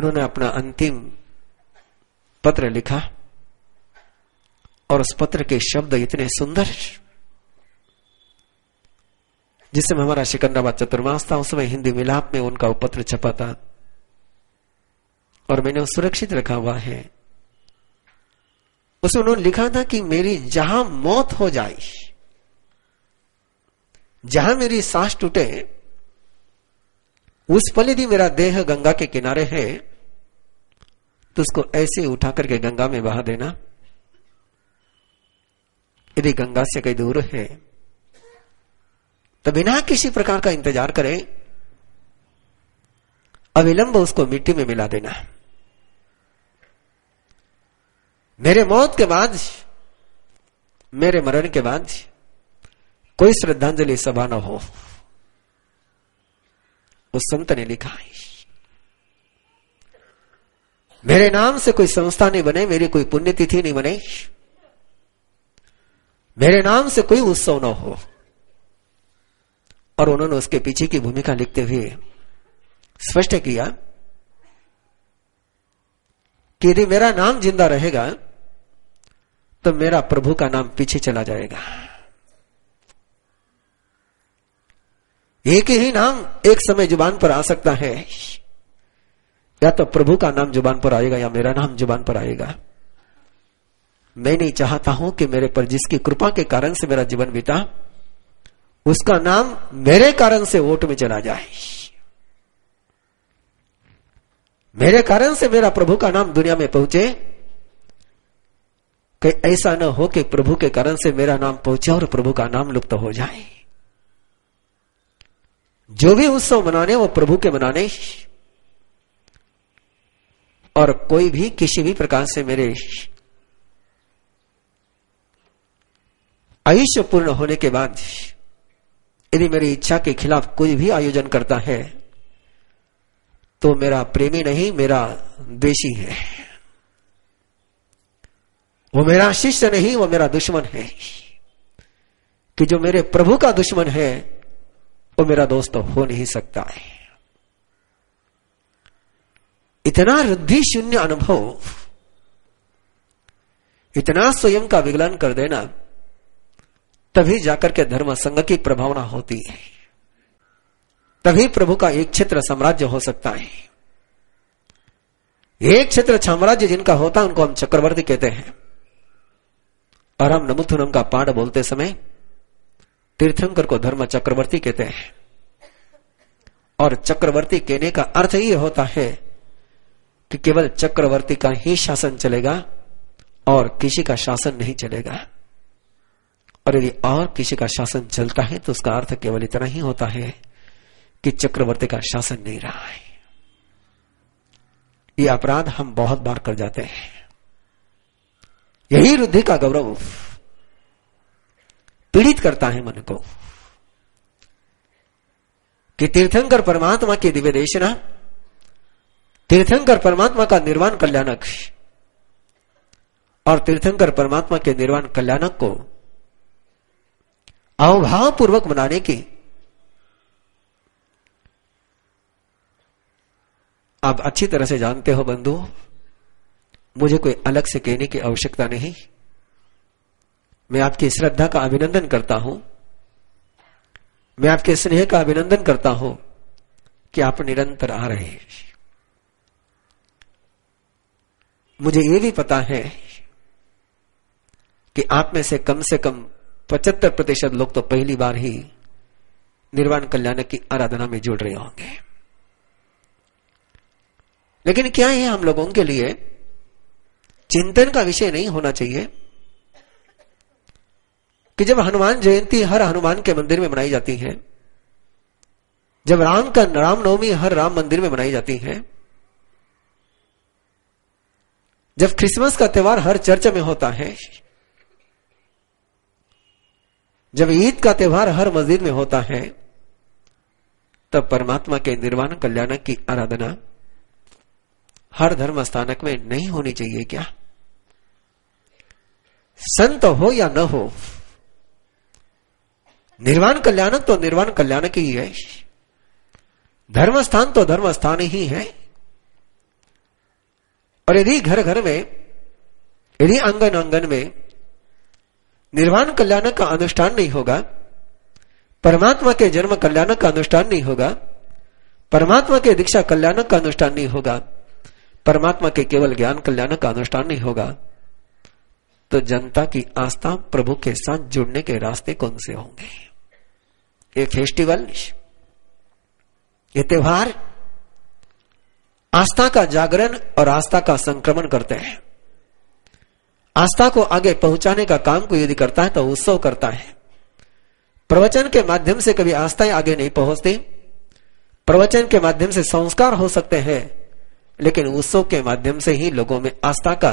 उन्होंने अपना अंतिम पत्र लिखा और उस पत्र के शब्द इतने सुंदर, जिस समय हमारा सिकंदराबाद चतुर्मास था उस समय हिंदी मिलाप में उनका पत्र छपा था और मैंने सुरक्षित रखा हुआ है। उसमें उन्होंने लिखा था कि मेरी जहां मौत हो जाए, जहां मेरी सांस टूटे, उस पल यदि मेरा देह गंगा के किनारे है तो उसको ऐसे उठा करके गंगा में बहा देना। यदि गंगा से कहीं दूर है तो बिना किसी प्रकार का इंतजार करें अविलंब उसको मिट्टी में मिला देना। मेरे मौत के बाद, मेरे मरण के बाद कोई श्रद्धांजलि सभा न हो। उस संत ने लिखा है, मेरे नाम से कोई संस्था नहीं बने, मेरी कोई पुण्यतिथि नहीं बने, मेरे नाम से कोई उत्सव न हो। और उन्होंने उसके पीछे की भूमिका लिखते हुए स्पष्ट किया कि यदि मेरा नाम जिंदा रहेगा तो मेरा प्रभु का नाम पीछे चला जाएगा। एक ही नाम एक समय जुबान पर आ सकता है, या तो प्रभु का नाम जुबान पर आएगा या मेरा नाम जुबान पर आएगा। मैं नहीं चाहता हूं कि मेरे पर जिसकी कृपा के कारण से मेरा जीवन बीता, उसका नाम मेरे कारण से ओट में चला जाए। मेरे कारण से मेरा प्रभु का नाम दुनिया में पहुंचे, कि ऐसा न हो कि प्रभु के कारण से मेरा नाम पहुंचे और प्रभु का नाम लुप्त हो जाए। जो भी उत्सव मनाने वो प्रभु के मनाने, और कोई भी किसी भी प्रकार से मेरे आयुष्य पूर्ण होने के बाद यदि मेरी इच्छा के खिलाफ कोई भी आयोजन करता है तो मेरा प्रेमी नहीं, मेरा द्वेषी है। वो मेरा शिष्य नहीं, वो मेरा दुश्मन है। कि जो मेरे प्रभु का दुश्मन है वो मेरा दोस्त हो नहीं सकता है। इतना रुद्धि शून्य अनुभव, इतना स्वयं का विगलन कर देना, तभी जाकर के धर्म संघ की प्रभावना होती है। तभी प्रभु का एक क्षेत्र साम्राज्य हो सकता है। एक क्षेत्र साम्राज्य जिनका होता है उनको हम चक्रवर्ती कहते हैं। और हम नमुथुनम का पाठ बोलते समय तीर्थंकर को धर्म चक्रवर्ती कहते हैं। और चक्रवर्ती कहने का अर्थ ये होता है कि केवल चक्रवर्ती का ही शासन चलेगा और किसी का शासन नहीं चलेगा। और यदि और किसी का शासन चलता है तो उसका अर्थ केवल इतना ही होता है कि चक्रवर्ती का शासन नहीं रहा है। ये अपराध हम बहुत बार कर जाते हैं। यही रुद्धि का गौरव पीड़ित करता है मन को कि तीर्थंकर परमात्मा की दिव्य देशना, तीर्थंकर परमात्मा का निर्वाण कल्याणक, और तीर्थंकर परमात्मा के निर्वाण कल्याणक को अवभाव पूर्वक मनाने की आप अच्छी तरह से जानते हो बंधु। मुझे कोई अलग से कहने की आवश्यकता नहीं। मैं आपकी श्रद्धा का अभिनंदन करता हूं, मैं आपके स्नेह का अभिनंदन करता हूं कि आप निरंतर आ रहे हैं। मुझे यह भी पता है कि आप में से कम 75% लोग तो पहली बार ही निर्वाण कल्याण की आराधना में जुड़ रहे होंगे। लेकिन क्या है, हम लोगों के लिए चिंतन का विषय नहीं होना चाहिए कि जब हनुमान जयंती हर हनुमान के मंदिर में मनाई जाती है, जब रामनवमी हर राम मंदिर में मनाई जाती है, जब क्रिसमस का त्योहार हर चर्च में होता है, जब ईद का त्योहार हर मस्जिद में होता है, तब परमात्मा के निर्वाण कल्याण की आराधना हर धर्म स्थानक में नहीं होनी चाहिए क्या? संत हो या न हो, निर्वाण कल्याणक तो निर्वाण कल्याणक ही है, धर्म स्थान तो धर्म स्थान ही है। और यदि घर घर में, यदि आंगन आंगन में निर्वाण कल्याण का अनुष्ठान नहीं होगा, परमात्मा के जन्म कल्याण का अनुष्ठान नहीं होगा, परमात्मा के दीक्षा कल्याण का अनुष्ठान नहीं होगा, परमात्मा के केवल ज्ञान कल्याण का अनुष्ठान नहीं होगा, तो जनता की आस्था प्रभु के साथ जुड़ने के रास्ते कौन से होंगे? ये फेस्टिवल, ये त्योहार आस्था का जागरण और आस्था का संक्रमण करते हैं। आस्था को आगे पहुंचाने का काम को यदि करता है तो उत्सव करता है। प्रवचन के माध्यम से कभी आस्थाएं आगे नहीं पहुंचती, प्रवचन के माध्यम से संस्कार हो सकते हैं, लेकिन उत्सव के माध्यम से ही लोगों में आस्था का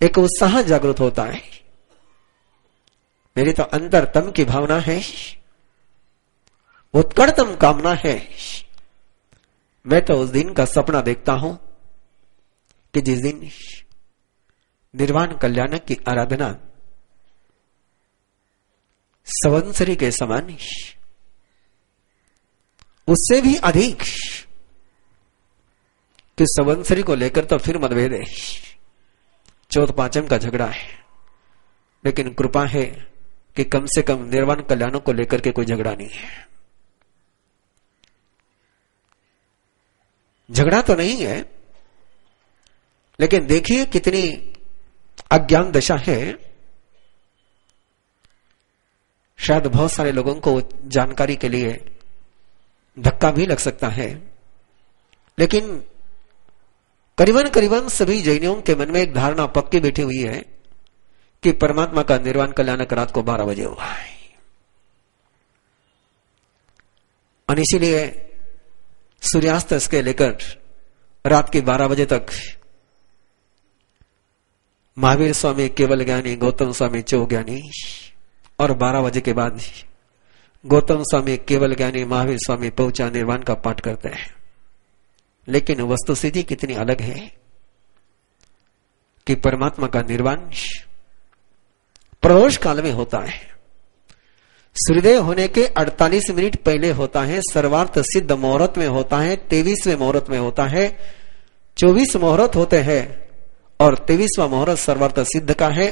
एक उत्साह जागृत होता है। मेरी तो अंतरतम की भावना है, उत्कटतम कामना है। मैं तो उस दिन का सपना देखता हूं कि जिस दिन निर्वाण कल्याण की आराधना संवत्सरी के समान, उससे भी अधिक, कि संवत्सरी को लेकर तो फिर मतभेद है, चौथ पांचम का झगड़ा है, लेकिन कृपा है कि कम से कम निर्वाण कल्याणों को लेकर के कोई झगड़ा नहीं है। झगड़ा तो नहीं है, लेकिन देखिए कितनी अज्ञान दशा है। शायद बहुत सारे लोगों को जानकारी के लिए धक्का भी लग सकता है, लेकिन करीबन करीबन सभी जैनियों के मन में एक धारणा पक्की बैठी हुई है कि परमात्मा का निर्वाण कल्याणक रात को 12 बजे हुआ है। और इसीलिए सूर्यास्त से लेकर रात के 12 बजे तक महावीर स्वामी केवल ज्ञानी, गौतम स्वामी चो ज्ञानी, और 12 बजे के बाद गौतम स्वामी केवल ज्ञानी, महावीर स्वामी पहुंचा निर्वाण का पाठ करते हैं। लेकिन वस्तुस्थिति कितनी अलग है कि परमात्मा का निर्वाण प्रदोष काल में होता है। सूर्योदय होने के 48 मिनट पहले होता है, सर्वार्थ सिद्ध मुहूर्त में होता है, 23वें मुहूर्त में होता है। 24 मुहूर्त होते हैं और 23वां मुहूर्त सर्वार्थ सिद्ध का है,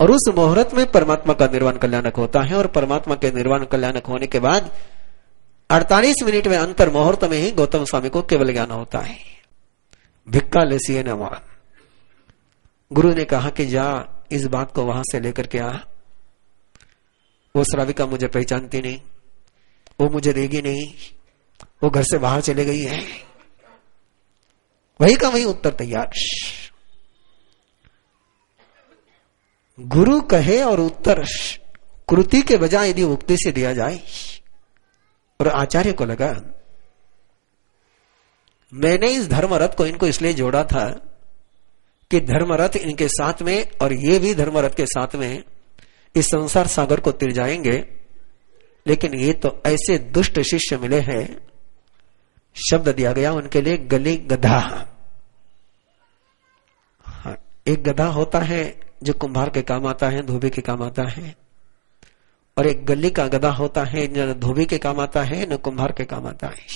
और उस मुहूर्त में परमात्मा का निर्वाण कल्याणक होता है। और परमात्मा के निर्वाण कल्याणक होने के बाद 48 मिनट में अंतर मुहूर्त में ही गौतम स्वामी को केवल ज्ञान होता है। भिक्का लेसी न वहां गुरु ने कहा कि जा इस बात को वहां से लेकर के आ, वो श्राविका मुझे पहचानती नहीं, वो मुझे देगी नहीं, वो घर से बाहर चले गई है। वही का वही उत्तर तैयार। गुरु कहे और उत्तर कृति के बजाय यदि उक्ति से दिया जाए, और आचार्य को लगा मैंने इस धर्मरथ को इनको इसलिए जोड़ा था कि धर्मरथ इनके साथ में और ये भी धर्मरथ के साथ में इस संसार सागर को तिर जाएंगे, लेकिन ये तो ऐसे दुष्ट शिष्य मिले हैं। शब्द दिया गया उनके लिए गली गधा। हाँ, एक गधा होता है जो कुम्हार के काम आता है, धोबी के काम आता है, और एक गली का गधा होता है न धोबी के काम आता है न कुम्हार के काम आता है।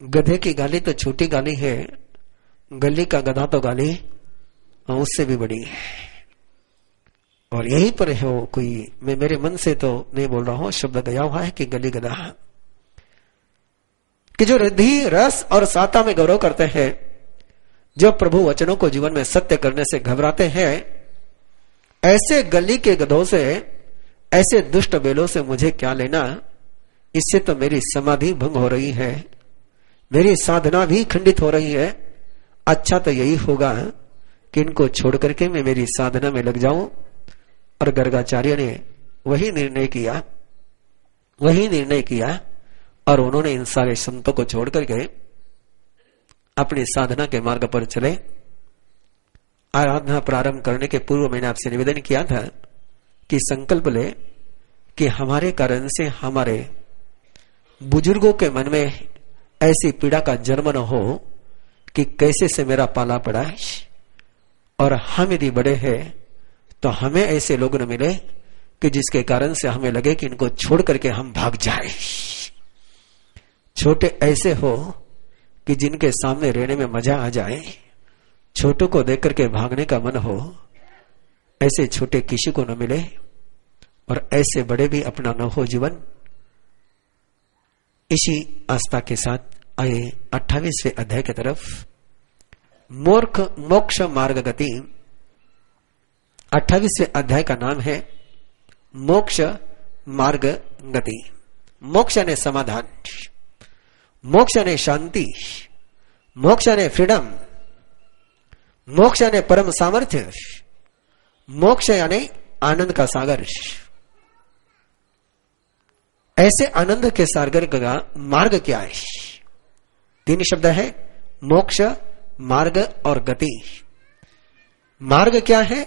गधे की गाली तो छोटी गाली है, गली का गधा तो गाली उससे भी बड़ी है। और यहीं पर है वो कोई, मैं मेरे मन से तो नहीं बोल रहा हूं, शब्द गया हुआ है कि गली गधा, कि जो रिद्धि रस और साता में गौरव करते हैं, जो प्रभु वचनों को जीवन में सत्य करने से घबराते हैं, ऐसे गली के गधों से, ऐसे दुष्ट बेलों से मुझे क्या लेना। इससे तो मेरी समाधि भंग हो रही है, मेरी साधना भी खंडित हो रही है। अच्छा तो यही होगा कि इनको छोड़ करके मैं मेरी साधना में लग जाऊं। और गर्गाचार्य ने वही निर्णय किया और उन्होंने इन सारे संतों को छोड़ करके अपनी साधना के मार्ग पर चले। आराधना प्रारंभ करने के पूर्व मैंने आपसे निवेदन किया था कि संकल्प ले कि हमारे कारण से हमारे बुजुर्गों के मन में ऐसी पीड़ा का जन्म न हो कि कैसे से मेरा पाला पड़ा है, और हम यदि बड़े हैं तो हमें ऐसे लोग न मिले कि जिसके कारण से हमें लगे कि इनको छोड़ करके हम भाग जाए। छोटे ऐसे हो कि जिनके सामने रहने में मजा आ जाए, छोटों को देख करके भागने का मन हो, ऐसे छोटे किसी को न मिले और ऐसे बड़े भी अपना न हो जीवन। इसी आस्था के साथ आए 28वें अध्याय की तरफ। मूर्ख मोक्ष मार्ग गति। 28वें अध्याय का नाम है मोक्ष मार्ग गति। मोक्ष यानी समाधान, मोक्ष यानी शांति, मोक्ष यानी फ्रीडम, मोक्ष यानी परम सामर्थ्य, मोक्ष यानी आनंद का सागर। ऐसे आनंद के सागर का मार्ग क्या है? 3 शब्द है, मोक्ष, मार्ग और गति। मार्ग क्या है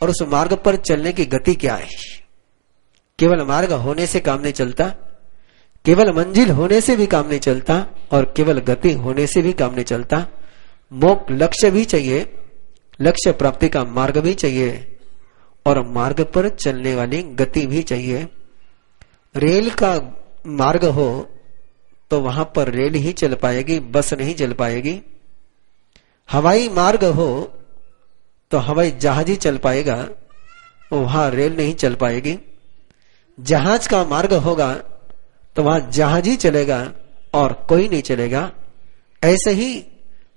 और उस मार्ग पर चलने की गति क्या है? केवल मार्ग होने से काम नहीं चलता, केवल मंजिल होने से भी काम नहीं चलता और केवल गति होने से भी काम नहीं चलता। मोक्ष लक्ष्य भी चाहिए, लक्ष्य प्राप्ति का मार्ग भी चाहिए और मार्ग पर चलने वाली गति भी चाहिए। रेल का मार्ग हो तो वहां पर रेल ही चल पाएगी, बस नहीं चल पाएगी। हवाई मार्ग हो तो हवाई जहाज ही चल पाएगा, वहां रेल नहीं चल पाएगी। जहाज का मार्ग होगा तो वहां जहाज ही चलेगा और कोई नहीं चलेगा। ऐसे ही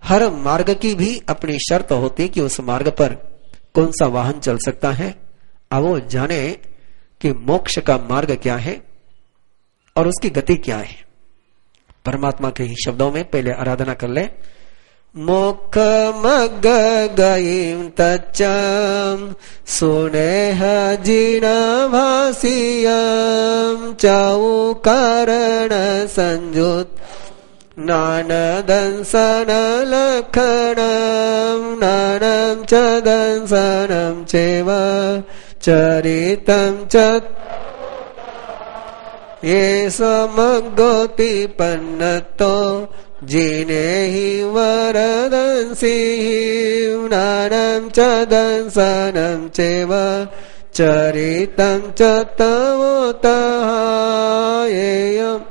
हर मार्ग की भी अपनी शर्त होती कि उस मार्ग पर कौन सा वाहन चल सकता है। अब वो जाने कि मोक्ष का मार्ग क्या है और उसकी गति क्या है। परमात्मा के ही शब्दों में पहले आराधना कर ले। मोक्ष मग गयीं तच्चम सुनेह जिना भासियम चाऊ कारण संजुत नानदंसन लक्षणम नानम च दंसनम चैव चरितम च ये समगोति पन्नतो जिने ही वरदंसी नानम च दंसनम चैव चरितम च तवोतः येयम्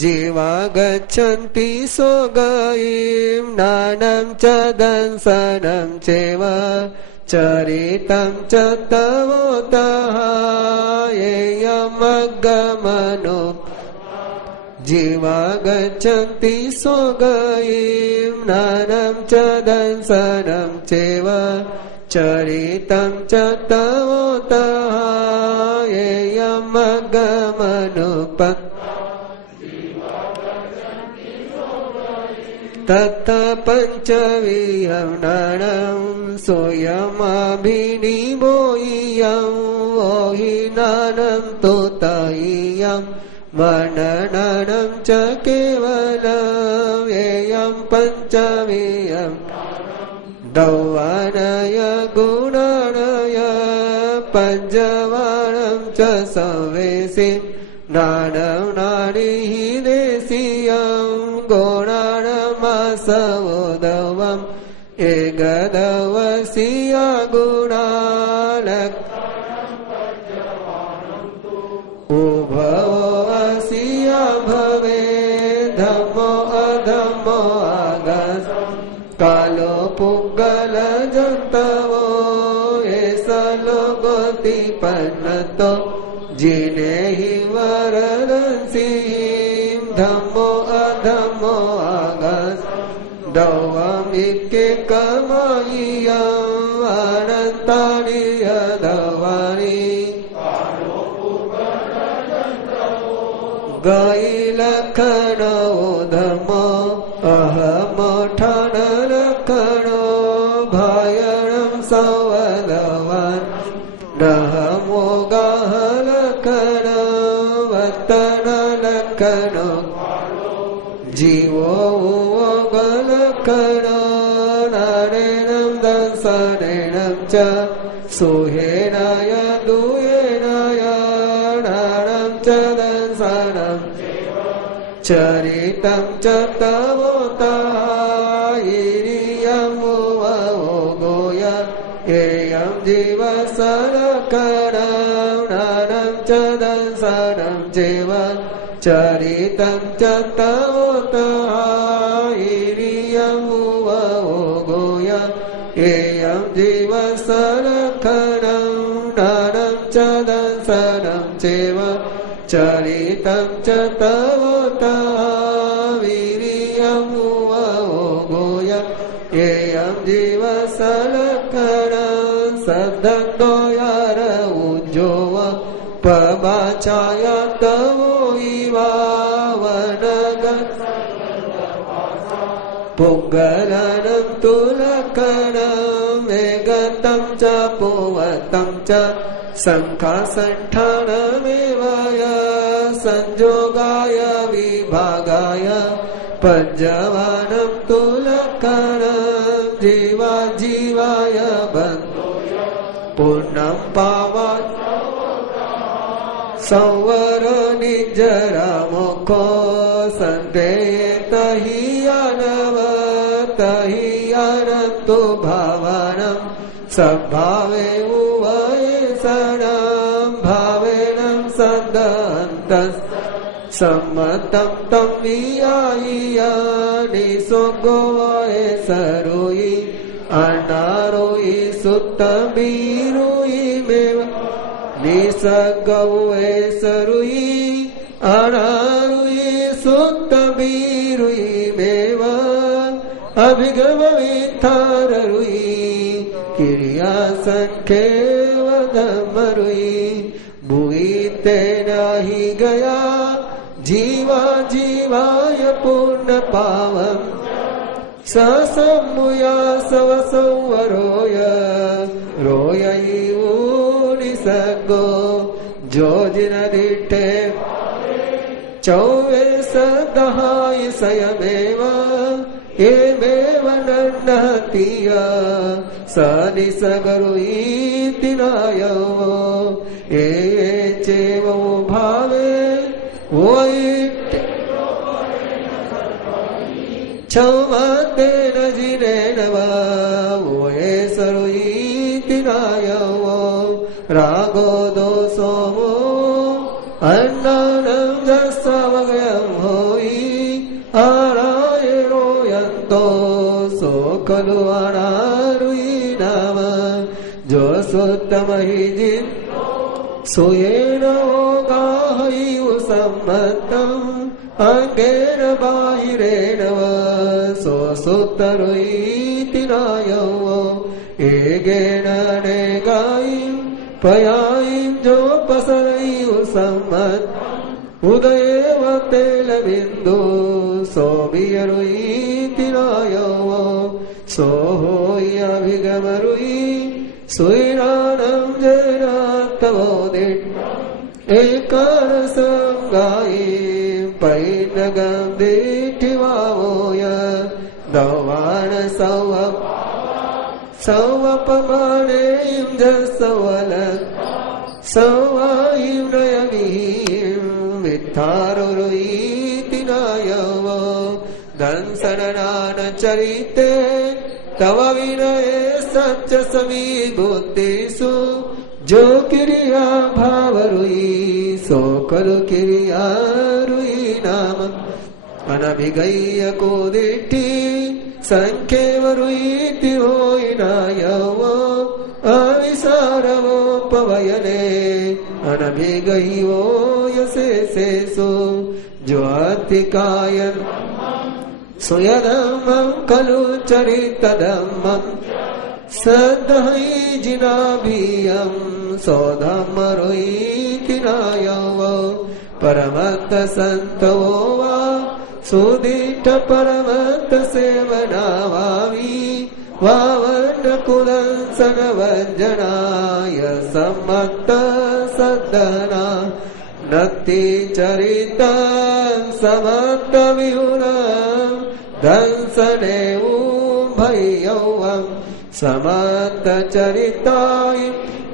जीवा गच्छन्ति सोगयीं नानं च दंसनं चैव चरितं च तवोतः येयमगमनो जीवा गच्छन्ति सोगयीं नानं च दंसनं चैव चरितं च तवोतः येयमगमनुपत् तत् पंचवीयं नानं सोऽयमभिनिभोयं वोहि नानं तोतायं मननं च केवलं येयं पंचवीयं दौवानय गुणानय पञ्चवाणं च संवेशि नानं नारीः देशीयं गुणानमासवोदवम् एकदवसीया गुणालक् उभवो असीया भवे धम्मो अधम्मो आगस् कालो पुग्गल जन्तवो एष लोकोति पन्नतो जिने हि वरदंसि धम्मो अधम्मो आगस् दौवमिक्यकमय्यम् अनन्तानि यदवानि गैलक्षणो धम्मो अहमठनलक्षणो भयणं संवदवान् नहमोगाहलक्षणो वत्तनलक्षणो जीवो गलक्षणो नारेणं दंसनेनं च सुहेनाय दुयेनाय नानं च दंसनं चरितं च तवोतः इरियं वो गोय येयं जीवसलक्षणं नानं च दंसनं चैव चरितं च तवोतः इरियं सलक्षणं ज्ञानं च दर्शनं चैव चरितं च तव वीर्यं वोगोय येयं जीव सलक्षणं सद्दो यार उज्जोव पबाचाया तवो इवावनगं पुंगलनं तुलकनं वेगतं च पुवतं च संखासंठानमेवय संजोगाय विभागाय पंजवानं तुलकनं जीवा जीवाय बन्धो पूर्णं पावा संवर निजरा मोखो संदेत हि अनवतु भावनं सद्भावे उभयसनं भावेन सदन्तस् सम्मतं तं वियाय निसोगो सरुयि अनारोयि सुत्तमीरुयि मेव निसगौए सरुयि अनारुयि सुत्तमीरुयि मेव अभिगमविथाररुयि किरिया संख्येवदमरुयि भुवि तेन हि गया जीवा जीवाय पूर्ण पावं ससम्मुया सवसंवरोय रोयैवो निसगो जोजिन दिट्टे चौवे सदहाय सयमेव एमेव नन्नहतीय स निसगरुईति नायो ए चेवो भावे वोइट् चौमतेन जिनेन वोए सरुईति नायो रागो दोषो अन्नानं जस्सवगयं होई आरायणो यन्तो सो खलु अनारुयि नाम जो सुत्तमहि जिन् सोयेन गाहैव सम्मतम् अंगेन बाहिरेण सो सुत्तरुईति नायो एगेन नेगायिं पयायिं जो पसरैव सम्मत उदयेव तेलबिन्दु सोमियरुईति नायो सो होयि अभिगमरुयि सुरानं जनात्तवोदिट् एकारसं गायि पैनगं दिठिवावोय दवान सौवपमानेयं जसवल सवायं नयनीं वित्थारुरुईति नायो दंसननान चरिते तव विनये सच्च समीबुद्धिषु जो किरिया भावरुई सो खलु किरिया रुई नाम अनभिगय्य को दिट्ठी संख्येवरुईति होई नायो अविसारवो पवयने अनभिगय्यो यशेषेषु जो अतिकायन् सुयधम्मं खलु चरितधम्मं सद्धै जिनाभियं सौधम्मरुईति नायो परमत्त सन्तवो वा सुदिष्ट परमत्त सेवनावामि वावन्नकुलंसन वञ्जनाय सम्मत्त सद्दना नक्ति चरितं समत्त विहुनं दंसने उभयौवं समत्त चरिताय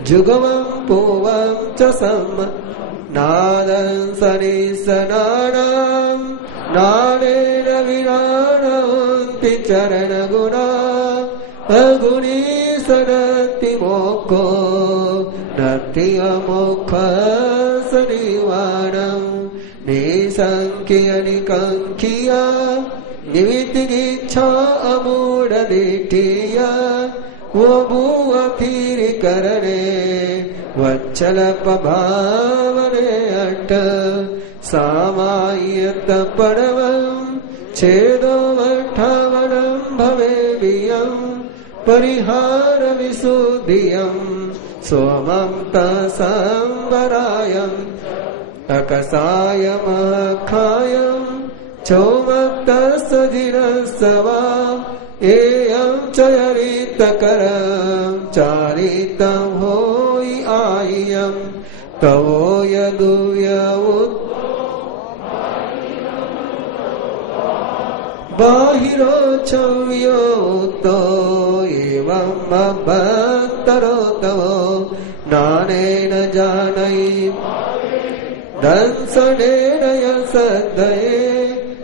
जुगवं पूवं च सम्म नादंसनि सनानां नानेन विनानन्ति चरणगुणा अगुणी सनति मोक्षो नत्ति अमोक्षसनिवारणं निसंख्य निकंख्या निवितिगिच्छा अमूढदिठिया वो भूव फिर करने वच्चल भावने अट सामायत परवम छेदो वठावनम भवे वियम परिहार विशुद्धियम सोमं तसंवरायम अकसायम खायम चौमक्तसजिरसवा एयं चरितकरं चारितं होई आयं तवो यदुव्यवुत् बाहिरो चव्योतो एवं अभक्तरो तवो नानेन जानई दंसनेन यसदये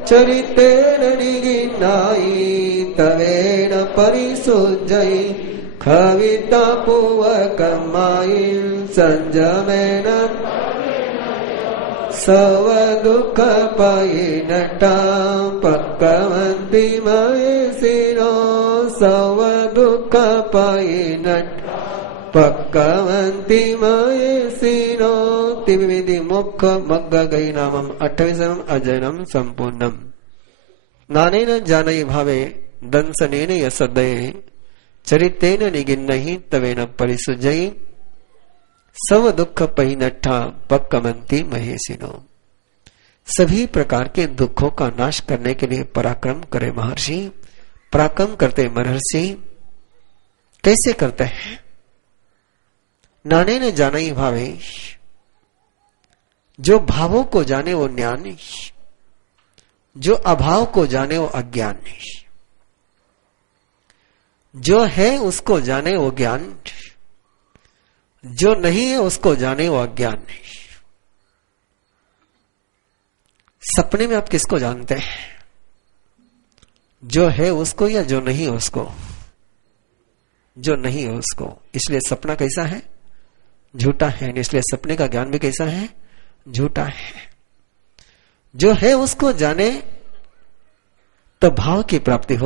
चरितेन निगिन्नायि तवेन परिशुद्धयि खविता पूवकमायि संजमेन सव दुःख पयिनटा पक्कवन्ति मयसिनो सव दुःख पयिनट पक्कवन्ति मयसिनो तिविधि मुख मग्ग गई नामम 28 अजयनम संपूर्णम नानेन जानई भावे दंसनेन यसदये चरितेन निगिन्नहि तवेन परिसुजयि सव दुख पहिनट्ठा पक्कमंती महेशिनो। सभी प्रकार के दुखों का नाश करने के लिए पराक्रम करे महर्षि। पराक्रम करते महर्षि कैसे करते हैं? नानेन जानई भावे, जो भावों को जाने वो ज्ञानी, जो अभाव को जाने वो अज्ञानी, जो है उसको जाने वो ज्ञान, जो नहीं है उसको जाने वो अज्ञान नहीं। सपने में आप किसको जानते हैं? जो है उसको या जो नहीं है उसको? जो नहीं है उसको। इसलिए सपना कैसा है? झूठा है। इसलिए सपने का ज्ञान भी कैसा है? झूठा है। जो है उसको जाने तो भाव की प्राप्ति हो।